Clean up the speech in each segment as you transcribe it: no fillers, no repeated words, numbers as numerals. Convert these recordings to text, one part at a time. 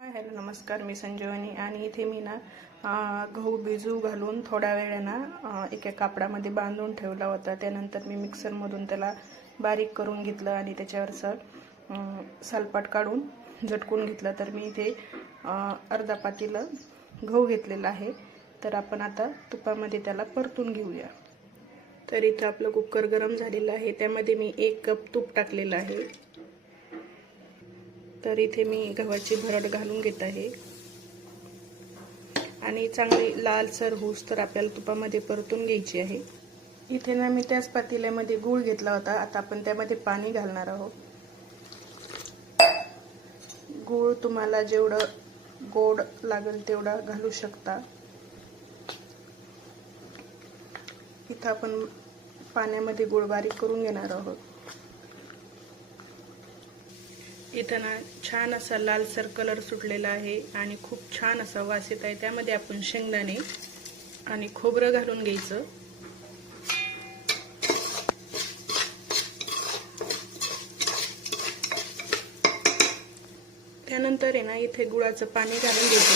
Hello नमस्कार, मी संजीवनी आणि इथे मी ना गहू भिजू घालून थोड्या वेळ ना एका कापडामध्ये बांधून ठेवला होता। त्यानंतर मी मिक्सरमधून त्याला बारीक करून घेतलं आणि त्याच्यावरचं सालपाट काढून झटकून घेतलं। तर मी इथे अर्धा पातेला गहू घेतलेला आहे। तर आपण आता तुपामध्ये त्याला परतून घेऊया। तर इथे आपलं कुकर गरम झालेलं आहे, त्यामध्ये मी 1 कप तूप टाकलेलं आहे। तर इथे मी गव्हाची भरड घालून घेत आहे आणि चांगली लालसर होऊस तर आपल्याला तुपामध्ये परतून घ्यायची आहे। इथे ना मी त्याच पातेल्यामध्ये गूळ घेतला होता। आता आपण त्यामध्ये पाणी घालणार आहोत। गूळ तुम्हाला जेवढं गोड लागेल तेवढा घालू शकता। इथं आपण पाण्यामध्ये गूळ बारीक करून घेणार आहोत। इथं ना छान असा लालसर कलर सुटलेला आहे आणि खूप छान असा वास येत आहे। त्यामध्ये आपण शेंगदाणे आणि खोबरं घालून घ्यायचं। त्यानंतर आहे ना इथे गुळाचं पाणी घालून घ्यायचं।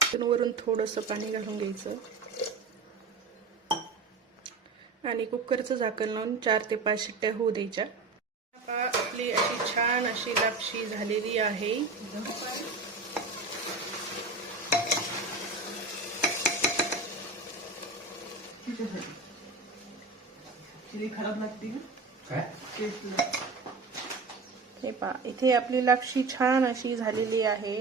त्यामध्ये वरून थोडंसं पाणी घालून घ्यायचं आणि कुकरचं झाकण लावून 4 ते 5 शिट्ट्या होऊ द्यायच्या। आपली अशी छान अशी लापशी झालेली आहे। खराब लागते हे पहा, इथे आपली लापशी छान अशी झालेली आहे।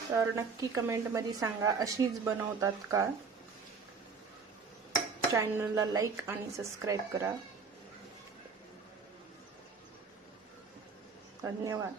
तर नक्की कमेंटमध्ये सांगा, अशीच बनवतात का? चॅनलला लाईक आणि सबस्क्राईब करा। धन्यवाद।